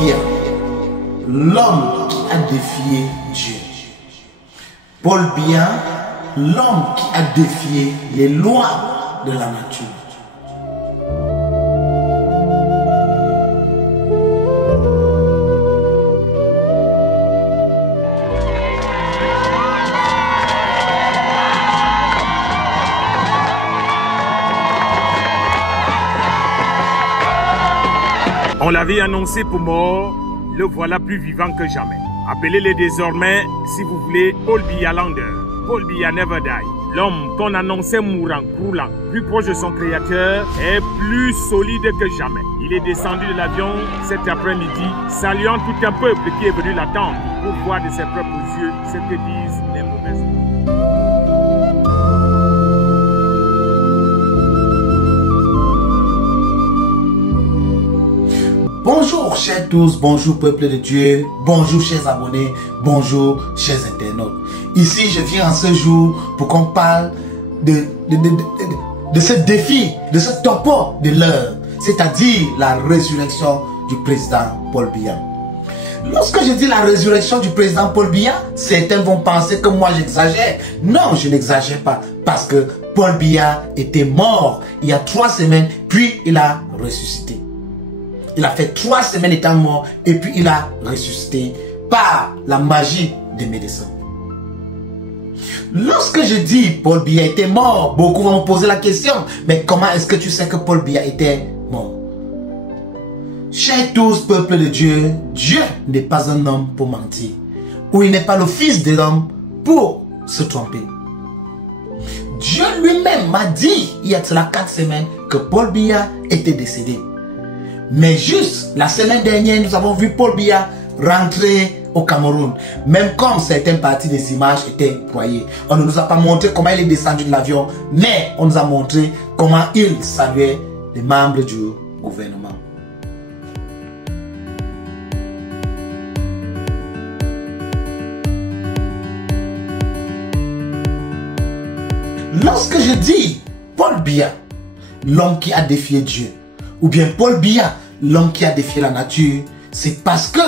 Biya, l'homme qui a défié Dieu. Paul Biya, l'homme qui a défié les lois de la nature. On l'avait annoncé pour mort, le voilà plus vivant que jamais. Appelez-le désormais, si vous voulez, Paul Biya Lander. Paul Biya Never Die. L'homme qu'on annonçait mourant, croulant, plus proche de son créateur, est plus solide que jamais. Il est descendu de l'avion cet après-midi, saluant tout un peuple qui est venu l'attendre pour voir de ses propres yeux ce que disent les mauvaises voix. Bonjour chers tous, bonjour peuple de Dieu, bonjour chers abonnés, bonjour chers internautes. Ici je viens en ce jour pour qu'on parle de ce défi, de ce topo de l'heure, c'est-à-dire la résurrection du président Paul Biya. Lorsque je dis la résurrection du président Paul Biya, certains vont penser que moi j'exagère. Non, je n'exagère pas, parce que Paul Biya était mort il y a 3 semaines, puis il a ressuscité. Il a fait 3 semaines étant mort et puis il a ressuscité par la magie des médecins. Lorsque je dis Paul Biya était mort, beaucoup vont me poser la question, mais comment est-ce que tu sais que Paul Biya était mort? Chers tous, peuple de Dieu, Dieu n'est pas un homme pour mentir, ou il n'est pas le fils de l'homme pour se tromper. Dieu lui-même m'a dit il y a cela 4 semaines que Paul Biya était décédé. Mais juste la semaine dernière, nous avons vu Paul Biya rentrer au Cameroun. Même comme certaines parties des images étaient broyées. On ne nous a pas montré comment il est descendu de l'avion, mais on nous a montré comment il saluait les membres du gouvernement. Lorsque je dis Paul Biya, l'homme qui a défié Dieu, ou bien Paul Biya, l'homme qui a défié la nature, c'est parce que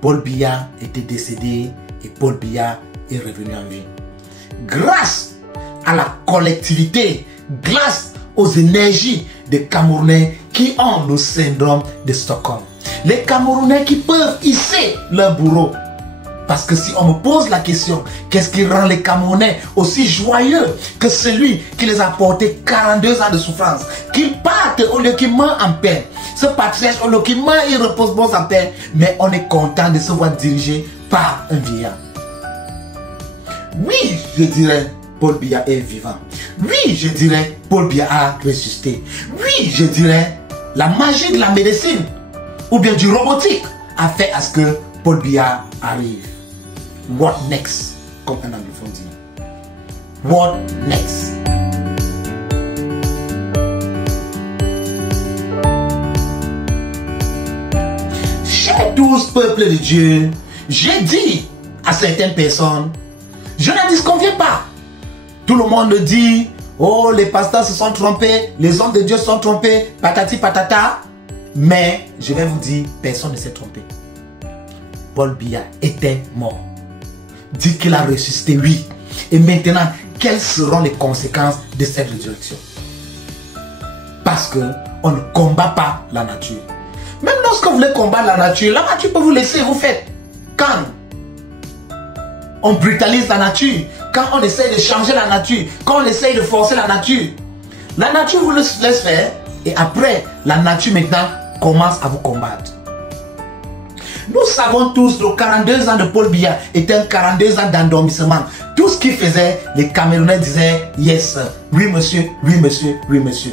Paul Biya était décédé et Paul Biya est revenu en vie. Grâce à la collectivité, grâce aux énergies des Camerounais qui ont le syndrome de Stockholm. Les Camerounais qui peuvent hisser leur bourreau. Parce que si on me pose la question, qu'est-ce qui rend les Camerounais aussi joyeux que celui qui les a porté 42 ans de souffrance, qu'ils partent au lieu qu'ils meurent en paix. Ce patriarche, au lieu qu'il meurt, il repose bon en paix. Mais on est content de se voir dirigé par un vieillard. Oui, je dirais, Paul Biya est vivant. Oui, je dirais, Paul Biya a ressuscité. Oui, je dirais, la magie de la médecine ou bien du robotique a fait à ce que Paul Biya arrive. What next? Comme un anglophone dit. What next? Chers tous, peuple de Dieu, j'ai dit à certaines personnes, je ne disconviens pas. Tout le monde le dit, oh les pasteurs se sont trompés, les hommes de Dieu se sont trompés, patati patata. Mais je vais vous dire, personne ne s'est trompé. Paul Biya était mort. Dit qu'il a ressuscité, oui. Et maintenant, quelles seront les conséquences de cette résurrection? Parce qu'on ne combat pas la nature. Même lorsque vous voulez combattre la nature peut vous laisser, vous faites. Quand on brutalise la nature, quand on essaye de changer la nature, quand on essaye de forcer la nature vous laisse faire. Et après, la nature maintenant commence à vous combattre. Nous savons tous que 42 ans de Paul Biya était un 42 ans d'endormissement. Tout ce qu'il faisait, les Camerounais disaient yes, oui monsieur, oui monsieur, oui monsieur.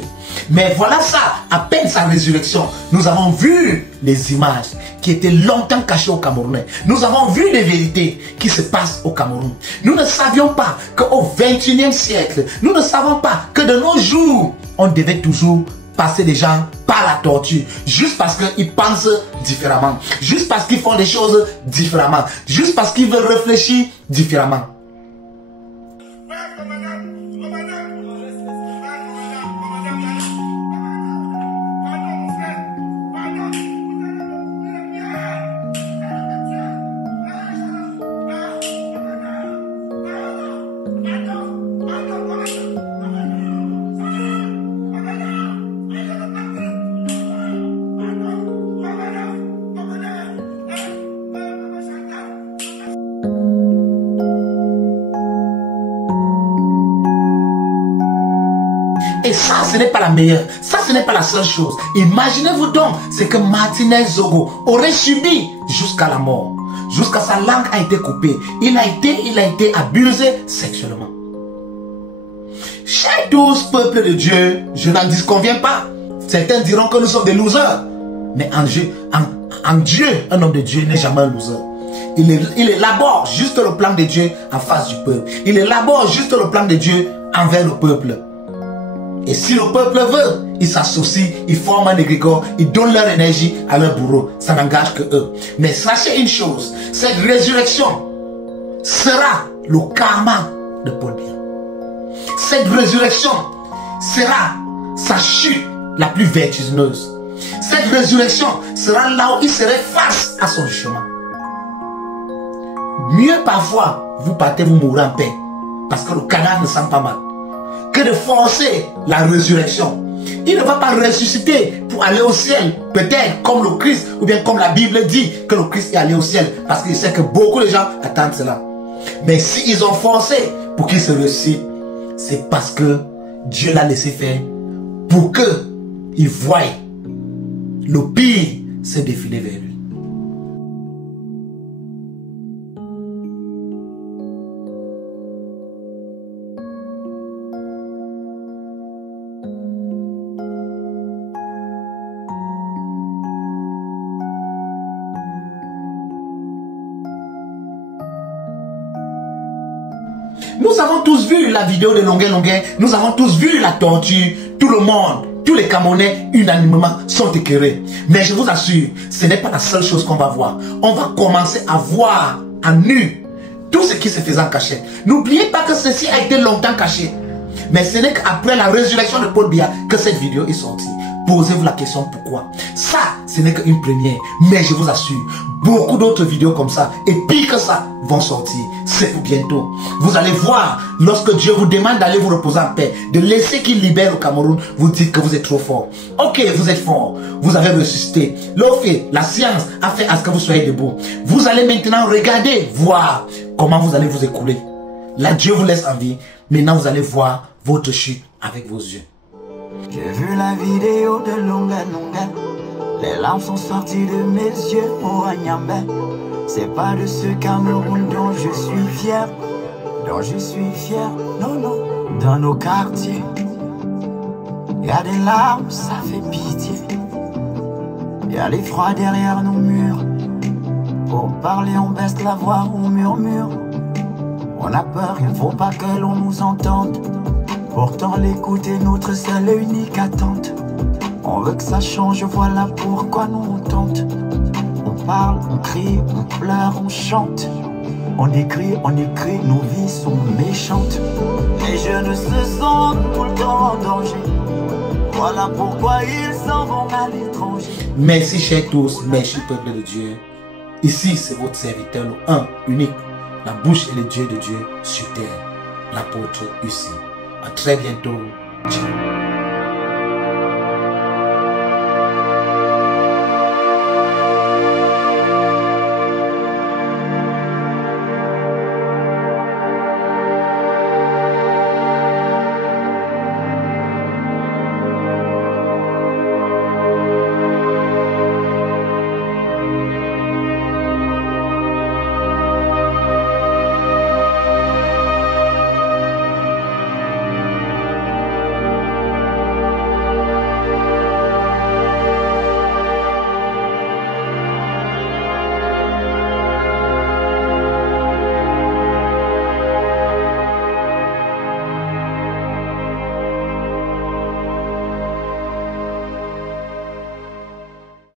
Mais voilà ça, à peine sa résurrection, nous avons vu les images qui étaient longtemps cachées aux Camerounais. Nous avons vu les vérités qui se passent au Cameroun. Nous ne savions pas qu'au 21e siècle, nous ne savons pas que de nos jours, on devait toujours passer des gens par la torture, juste parce qu'ils pensent différemment, juste parce qu'ils font des choses différemment, juste parce qu'ils veulent réfléchir différemment. Et ça, ce n'est pas la meilleure. Ça, ce n'est pas la seule chose. Imaginez-vous donc ce que Martinez Zogo aurait subi jusqu'à la mort. Jusqu'à sa langue a été coupée. Il a été abusé sexuellement. Chers tous, peuple de Dieu, je n'en disconviens pas. Certains diront que nous sommes des losers. Mais en Dieu, un homme de Dieu n'est jamais un loser. Il élabore juste le plan de Dieu en face du peuple. Il élabore juste le plan de Dieu envers le peuple. Et si le peuple veut, ils s'associent, ils forment un égrégore, ils donnent leur énergie à leur bourreau. Ça n'engage que eux. Mais sachez une chose, cette résurrection sera le karma de Paul Biya. Cette résurrection sera sa chute la plus vertigineuse. Cette résurrection sera là où il serait face à son chemin. Mieux parfois, vous partez, vous mourrez en paix, parce que le cadavre ne sent pas mal, que de forcer la résurrection. Il ne va pas ressusciter pour aller au ciel, peut-être comme le Christ, ou bien comme la Bible dit que le Christ est allé au ciel, parce qu'il sait que beaucoup de gens attendent cela. Mais s'ils ont forcé pour qu'il se ressuscite, c'est parce que Dieu l'a laissé faire pour qu'il voie le pire se défiler vers lui. Nous avons tous vu la vidéo de Longuet Longuet, nous avons tous vu la torture, tout le monde, tous les Camerounais unanimement sont écœurés. Mais je vous assure, ce n'est pas la seule chose qu'on va voir. On va commencer à voir à nu tout ce qui se faisait en cachette. N'oubliez pas que ceci a été longtemps caché. Mais ce n'est qu'après la résurrection de Paul Biya que cette vidéo est sortie. Posez-vous la question pourquoi. Ça, ce n'est qu'une première. Mais je vous assure, beaucoup d'autres vidéos comme ça, et pire que ça, vont sortir. C'est pour bientôt. Vous allez voir, lorsque Dieu vous demande d'aller vous reposer en paix, de laisser qu'il libère le Cameroun, vous dites que vous êtes trop fort. Ok, vous êtes fort. Vous avez ressuscité. La science a fait à ce que vous soyez debout. Vous allez maintenant regarder, voir comment vous allez vous écouler. Là, Dieu vous laisse en vie. Maintenant, vous allez voir votre chute avec vos yeux. J'ai vu la vidéo de Longa Longa. Les larmes sont sorties de mes yeux au Agnambé. C'est pas de ce Cameroun dont je suis fier. Dont je suis fier, non, non. Dans nos quartiers, y a des larmes, ça fait pitié. Y a l'effroi derrière nos murs. Pour parler, on baisse la voix, on murmure. On a peur, il ne faut pas que l'on nous entende. Pourtant l'écoute est notre seule et unique attente. On veut que ça change, voilà pourquoi nous on tente. On parle, on crie, on pleure, on chante. On écrit, nos vies sont méchantes. Les jeunes se sentent tout le temps en danger. Voilà pourquoi ils s'en vont à l'étranger. Merci chers tous, merci peuple de Dieu. Ici c'est votre serviteur, le un, unique, la bouche et le Dieu de Dieu sur terre, l'apôtre Ussi. À très bientôt. Ciao.